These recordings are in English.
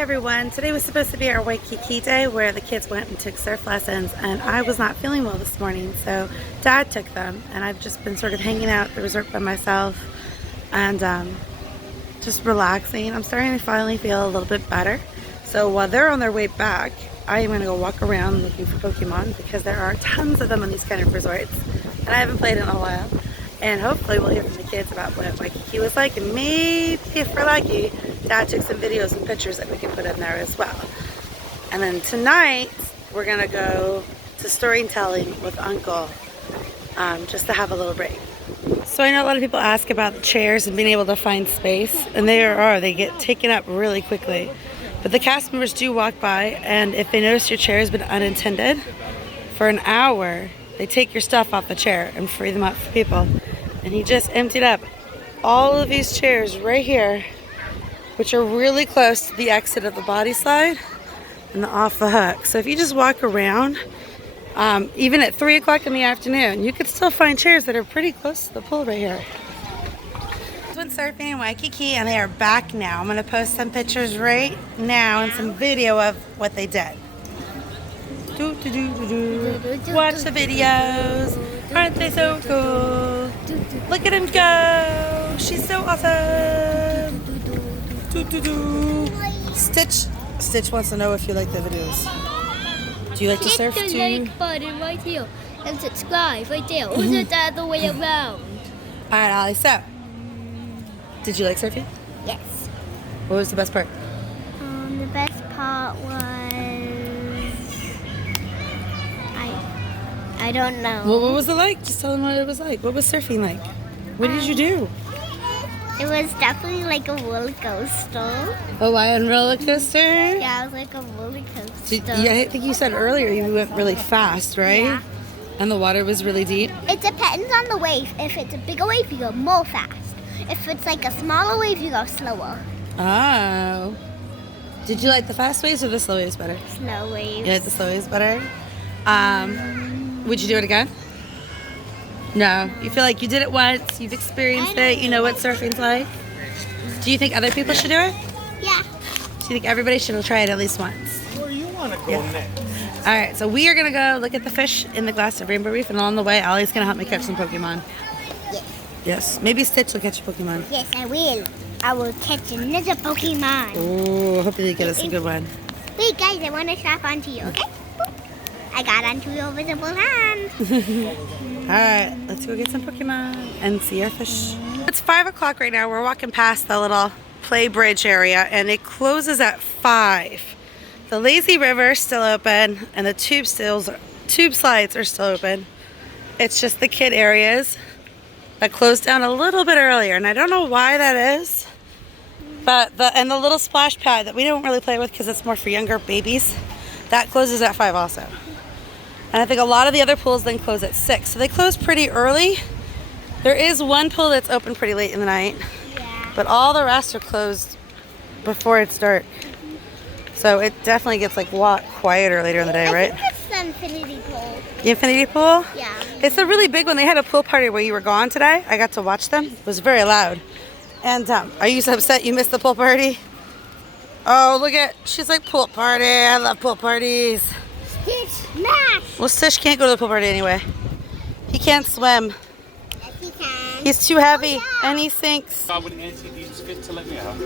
everyone. Today was supposed to be our Waikiki day where the kids went and took surf lessons, and I was not feeling well this morning, so Dad took them, and I've just been sort of hanging out at the resort by myself and just relaxing. I'm starting to finally feel a little bit better. So while they're on their way back, I am going to go walk around looking for Pokemon because there are tons of them on these kind of resorts, and I haven't played in a while. And hopefully we'll hear from the kids about what Waikiki was like, and maybe if we're lucky, Dad took some videos and pictures that we can put in there as well. And then tonight, we're gonna go to storytelling with Uncle, just to have a little break. So I know a lot of people ask about the chairs and being able to find space, and they get taken up really quickly. But the cast members do walk by, and if they notice your chair has been unattended for an hour, they take your stuff off the chair and free them up for people. And he just emptied up all of these chairs right here, which are really close to the exit of the body slide and the off the hook. So if you just walk around, even at 3 o'clock in the afternoon, you could still find chairs that are pretty close to the pool right here. I went surfing in Waikiki and they are back now. I'm going to post some pictures right now and some video of what they did. Watch the videos. Aren't they so cool? Look at him go. She's so awesome. Stitch wants to know if you like the videos. Do you like to surf too? Hit the like button right here and subscribe right there. Also the other way around. Alright, Ollie, so did you like surfing? Yes. What was the best part? The best part was I don't know. Well, what was it like? Just tell them what it was like. What was surfing like? What did you do? It was definitely like a roller coaster. A Lion roller coaster? Yeah, it was like a roller coaster. Yeah, I think you said earlier you went really fast, right? Yeah. And the water was really deep? It depends on the wave. If it's a bigger wave, you go more fast. If it's like a smaller wave, you go slower. Oh. Did you like the fast waves or the slow waves better? Slow waves. You like the slow waves better? Would you do it again? No. You feel like you did it once, you've experienced it, you know what surfing's like? Do you think other people should do it? Yeah. Do you think everybody should try it at least once? Where do you want to go next? Alright, so we are going to go look at the fish in the glass of Rainbow Reef, and along the way, Ollie's going to help me catch some Pokemon. Yes. Yes. Maybe Stitch will catch a Pokemon. Yes, I will. I will catch another Pokemon. Oh, hopefully you get us a good one. Wait, guys, I want to strap onto you, okay? Boop. I got onto your visible hand. Alright, let's go get some Pokemon and see our fish. It's 5 o'clock right now. We're walking past the little play bridge area, and it closes at 5. The lazy river is still open, and the tube slides are still open. It's just the kid areas that closed down a little bit earlier, and I don't know why that is. But the little splash pad that we don't really play with because it's more for younger babies, that closes at 5 also. And I think a lot of the other pools then close at 6. So they close pretty early. There is one pool that's open pretty late in the night. Yeah. But all the rest are closed before it's dark. So it definitely gets like a lot quieter later in the day, right? I think it's the infinity pool. The infinity pool? Yeah. It's a really big one. They had a pool party where you were gone today. I got to watch them. It was very loud. And are you so upset you missed the pool party? Oh, look at, she's like, pool party. I love pool parties. Stitch, smash. Well, Stitch can't go to the pool party anyway. He can't swim. Yes, he can. He's too heavy, and he sinks. When Auntie deems fit to let me out,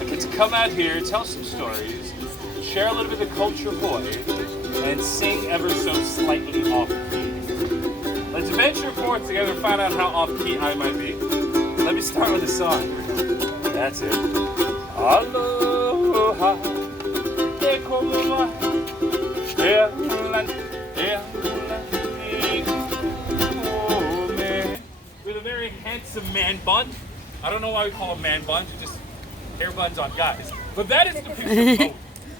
I get to come out here, tell some stories, share a little bit of the culture of Hawaii, and sing ever so slightly off key. Let's venture forth together and find out how off key I might be. Let me start with a song. That's it. Aloha, e komoa, e ulan, e ulan, with a very handsome man bun. I don't know why we call them man buns, it's just hair buns on guys. But that is the picture of Moe.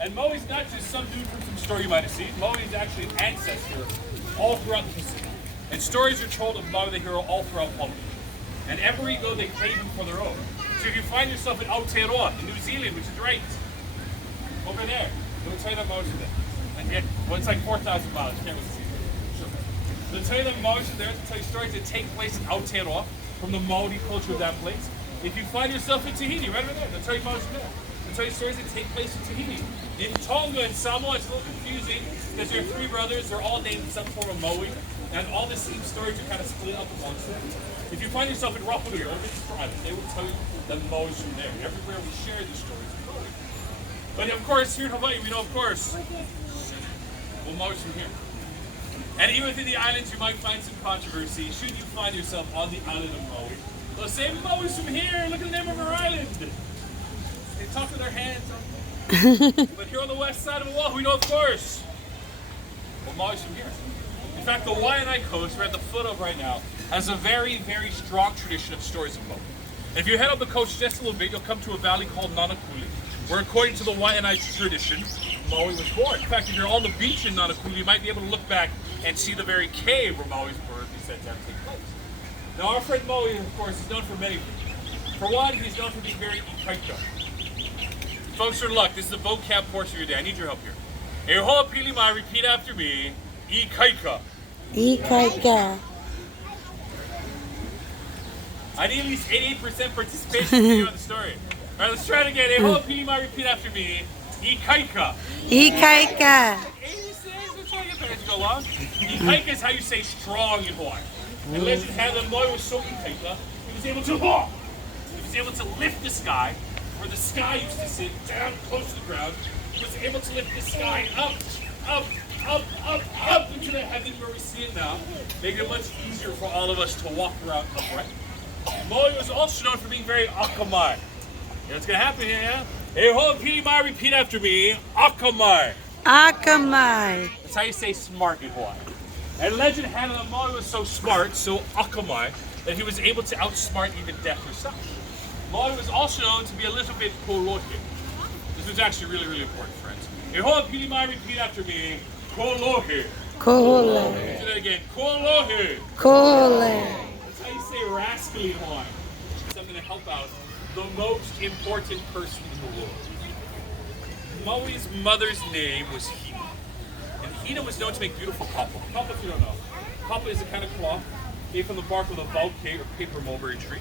And Moe is not just some dude from some story you might have seen. Moe is actually an ancestor all throughout the Pacific. And stories are told of Moe the hero all throughout Hawaii. And ever go they claim him for their own. So if you find yourself in Aotearoa, in New Zealand, which is right over there, they'll tell you that Moe's there. And yet, well, it's like 4,000 miles. You can't see it. Sure. They'll tell you that Moe's there to tell you stories that take place in Aotearoa from the Maori culture of that place. If you find yourself in Tahiti, right over there, they'll tell you Moe's there. tell you stories that take place in Tahiti. In Tonga and Samoa, it's a little confusing because there are three brothers. They're all named some form of Maui, and all the same stories are kind of split up amongst them. If you find yourself in Rapalui or Fitzroy Island, they will tell you the Maui's from there. Everywhere we share these stories. But of course, here in Hawaii, we know, of course, well, Maui's from here. And even within the islands, you might find some controversy. Should you find yourself on the island of Maui, they'll say, Maui's from here, look at the name of our island. They talk with their hands. But here on the west side of Oahu, we know, of course, well, Maui's from here. In fact, the Waianae coast, we're at the foot of right now, has a very, very strong tradition of stories of Maui. And if you head up the coast just a little bit, you'll come to a valley called Nanakuli, where according to the Waianae tradition, Maui was born. In fact, if you're on the beach in Nanakuli, you might be able to look back and see the very cave where Maui's birth is said to have taken place. Now, our friend Maui, of course, is known for many things. For one, he's known for being very ikaika. Folks are in luck. This is the vocab portion of your day. I need your help here. E hoa pili mai, repeat after me. Ikaika. Ikaika. I need at least 88% participation to hear the story. All right, let's try it again. E hoa pili mai, repeat after me. Ikaika. Ikaika. 86. Let's try to get there as you go along. Ikaika is how you say strong in Hawaii. And legend had that Maui was so ikaika, he was able to walk. He was able to lift the sky, where the sky used to sit down close to the ground. He was able to lift the sky up, up, up, up, up into the heaven where we see it now, making it much easier for all of us to walk around upright. Maui was also known for being very akamai. You know what's going to happen here, yeah? E hoa pili mai, repeat after me. Akamai. Akamai. That's how you say smart in Hawaii. And legend had that Maui was so smart, so akamai, that he was able to outsmart even death herself. Maui was also known to be a little bit kolohe. This was actually really, really important, friends. E hoa pili mai, repeat after me. Kolohe. Kole. Do that again. Kolohe. Kole. That's how you say rascally in Hawaii. Something to help out the most important person in the world. Maui's mother's name was Hina. And Hina was known to make beautiful kapa. Kapa, if you don't know. Kapa is a kind of cloth made from the bark of the vauke or paper mulberry tree.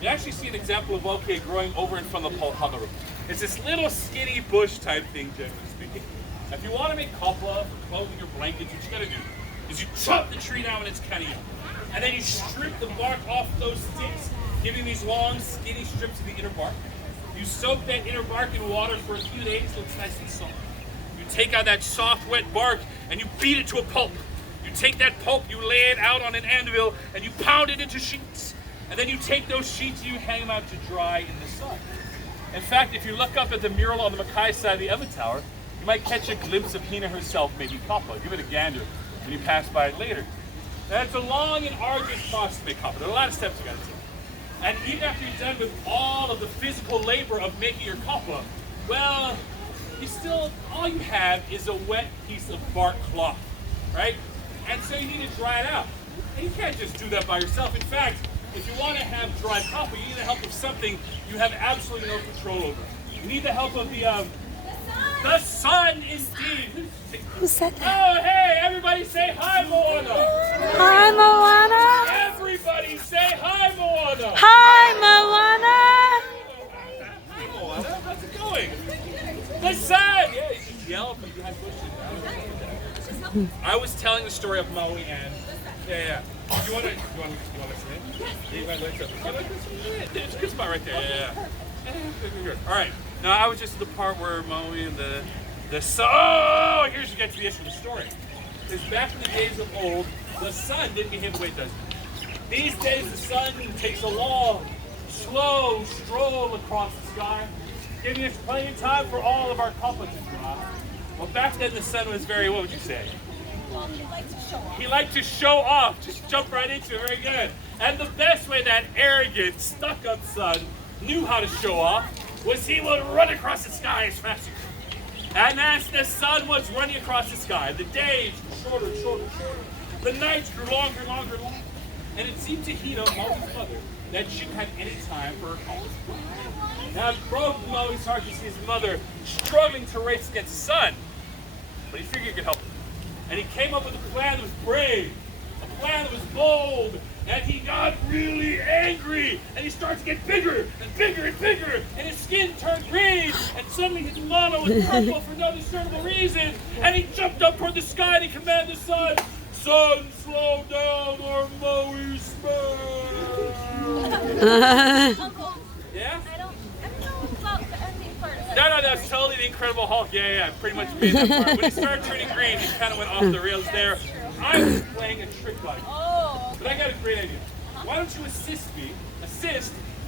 You actually see an example of vauke growing over in front of the Pauhagaru. It's this little skinny bush type thing, generally speaking. Now, if you want to make kapa for clothing or blankets, what you gotta do is you chop the tree down when it's kind of young. And then you strip the bark off those sticks, giving these long, skinny strips of the inner bark. You soak that inner bark in water for a few days so it's nice and soft. You take out that soft, wet bark and you beat it to a pulp. You take that pulp, you lay it out on an anvil, and you pound it into sheets. And then you take those sheets and you hang them out to dry in the sun. In fact, if you look up at the mural on the Makai side of the Evan Tower, you might catch a glimpse of Hina herself making kapa. Give it a gander when you pass by it later. Now, it's a long and arduous process to make kapa. There are a lot of steps you gotta take. And even after you're done with all of the physical labor of making your kapa, well, all you have is a wet piece of bark cloth, right? And so you need to dry it out. And you can't just do that by yourself. In fact, if you want to have dry kapa, you need the help of something you have absolutely no control over. You need the help of the sun, indeed. Who said that? Oh, hey, everybody say hi, Moana. Hi, Moana. Everybody say hi, Moana. Hi, Moana. Hi, Moana. How's it going? The sun. Yeah, you just yell from behind bushes. I was telling the story of Maui and yeah. You want to listen in? You want to listen? It's a good spot right there. Yeah. All right. Now I was just at the part where Maui and the sun. Oh, here's you get to the issue of the story. Because back in the days of old, the sun didn't behave the way it does. These days, the sun takes a long, slow stroll across the sky, giving us plenty of time for all of our kapa to dry. Well, back then the sun was very, what would you say? He liked to show off. Just jump right into it. Very good. And the best way that arrogant, stuck-up son knew how to show off was he would run across the sky as fast as he could. And as the sun was running across the sky, the days grew shorter and shorter and shorter. The nights grew longer and longer and longer. And it seemed to Hina, Maui's mother, that she didn't have any time for her calls. Now it broke Maui's heart to see his mother struggling to race against the sun. But he figured he could help her. And he came up with a plan that was brave, a plan that was bold, And he got really angry, and he starts to get bigger and bigger and bigger, and his skin turned green, and suddenly his mama was purple for no discernible reason, and he jumped up toward the sky and he commanded the sun, "Sun, slow down or Maui smash." Uncle, Yeah? I don't know about the ending part of it. No, that's totally the Incredible Hulk. Yeah, pretty much made that part. When he started turning green, he kind of went off the rails there. I was playing a trick on you. Oh, But I got a great idea. Why don't you assist me?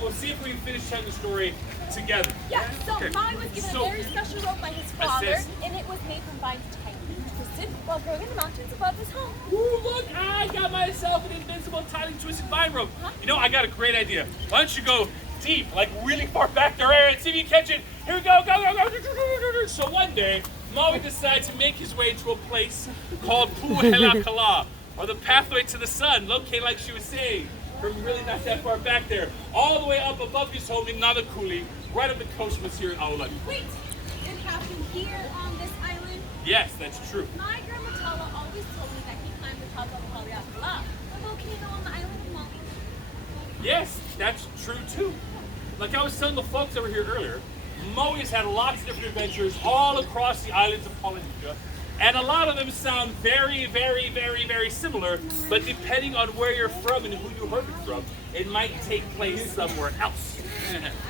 We'll see if we can finish telling the story together. yeah. So Okay. mine was given So- a very special rope by his father, Assist. and it was made from vines tightly twisted while growing in the mountains above his home. Ooh, look, I got myself an invincible, tightly twisted vine rope. You know, I got a great idea. Why don't you go deep, like really far back there, and see if you can catch it. Here we go, go. So one day, Maui decides to make his way to a place called Puhelakala, or the pathway to the sun, located, like she was saying, from really not that far back there, all the way up above his home in Nanakuli, right on the coast was here in Aulani. Wait, it happened here on this island? Yes, that's true. My grandma Tala always told me that he climbed the top of Haleakala, a volcano on the island of Maui. Yes, that's true too. Like I was telling the folks over here earlier, Maui's had lots of different adventures all across the islands of Polynesia, and a lot of them sound very, very, very, very similar, but depending on where you're from and who you heard it from, it might take place somewhere else.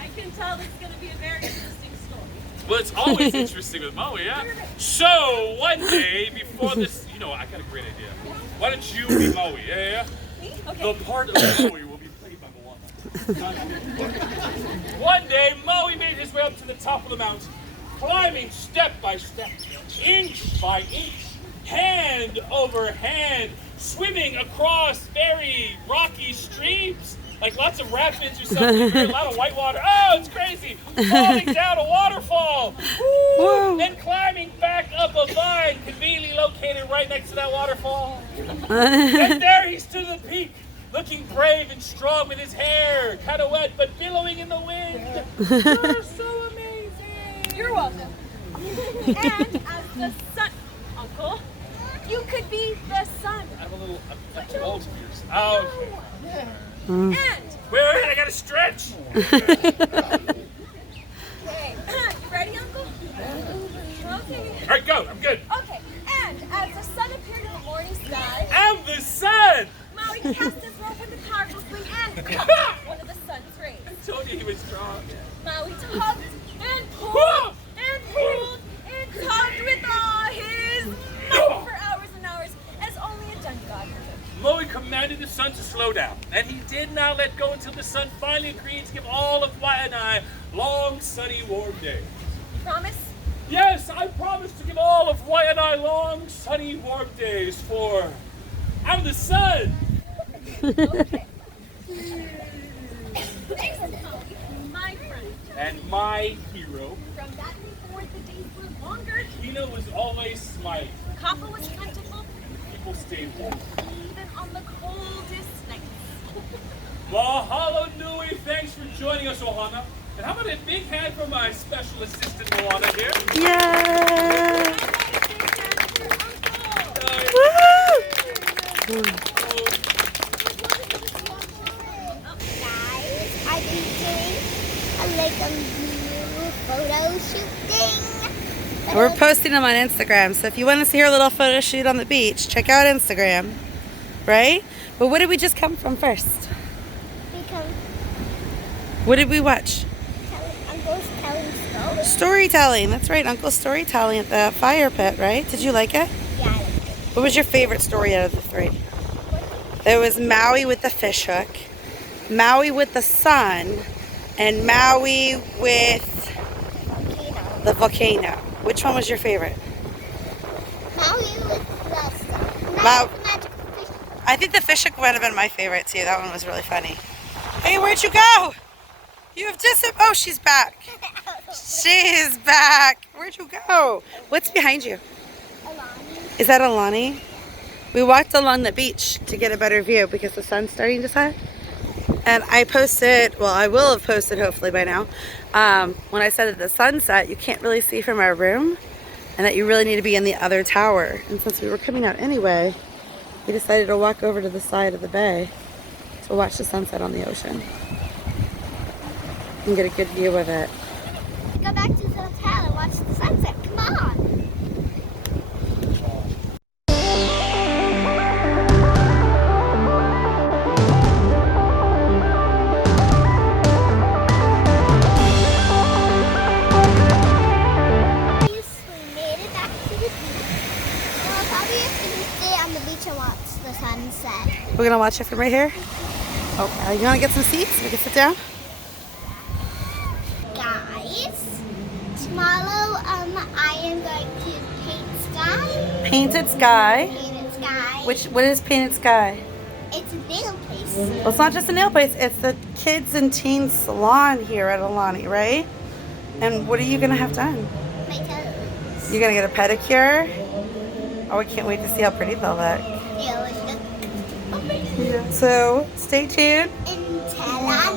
I can tell this is going to be a very interesting story. Well, it's always interesting with Maui, yeah? So, one day before this, I got a great idea. Why don't you be Maui, yeah? Me? The Okay. part of Maui will be played by Moana. One day, Maui made his way up to the top of the mountain, climbing step by step, inch by inch, hand over hand, swimming across very rocky streams, like lots of rapids or something, a lot of white water. Oh, it's crazy! Falling down a waterfall, Whoa. then climbing back up a vine conveniently located right next to that waterfall. And there he stood at the peak, looking brave and strong with his hair kind of wet but billowing in the wind. You're so amazing. You're welcome. And as the sun, Uncle, you could be the sun. I'm too old to be yours. Oh, okay. And, Wait, I gotta stretch. okay, you ready, Uncle? Okay. All right, go. I'm good. Okay, and as the sun appeared in the morning sky, I'm the sun. Maui cast his rope with a powerful swing and caught one of the sun's rays. I told you he was strong. Maui tugged and pulled and pulled and tugged with all his might for hours and hours, as only a demigod could. Maui commanded the sun to slow down, and he did not let go until the sun finally agreed to give all of Waianae long, sunny, warm days. You promise? Yes, I promise to give all of Waianae long, sunny, warm days, for I'm the sun. Okay. Thanks, Maui, my friend. And my hero, From that day forward, the days grew longer. Tina, was always smiling. Copper was plentiful, People stayed warm. even on the coldest nights. Mahalo nui, thanks for joining us, Ohana. And how about a big hand for my special assistant, Moana, here? Yeah. Guys, I've been doing a new photo shooting. We're posting them on Instagram, so if you want to see our little photo shoot on the beach, check out Instagram, right? But what did we just come from first? Because What did we watch? Uncle's telling stories. Storytelling. That's right, Uncle's storytelling at the fire pit, right? Did you like it? Yeah, I like it. What was your favorite story out of the three? There was Maui with the fish hook, Maui with the sun, and Maui with Volcano. the volcano. Which one was your favorite? Maui with the sun. Magical fish. I think the fish hook might have been my favorite too. That one was really funny. Hey, where'd you go? You have Oh, she's back. She is back. Where'd you go? What's behind you? Aulani. Is that Aulani? We walked along the beach to get a better view because the sun's starting to set. And I posted, well, I will have posted hopefully by now, when I said at the sunset, you can't really see from our room and that you really need to be in the other tower. And since we were coming out anyway, we decided to walk over to the side of the bay We'll watch the sunset on the ocean and get a good view of it. Go back to the hotel and watch the sunset. Come on. We made it back to the beach. We'll probably just gonna stay on the beach and watch the sunset. We're gonna watch it from right here. Okay, you wanna get some seats? We can sit down. Guys, tomorrow I am going to paint sky. Painted Sky. Painted sky. What is Painted Sky? It's a nail place. Well, it's not just a nail place. It's the kids and teens salon here at Aulani, right? And what are you gonna have done? My toes. You're gonna get a pedicure. Oh, I can't wait to see how pretty they'll look. Yeah, let's go. So stay tuned. Until I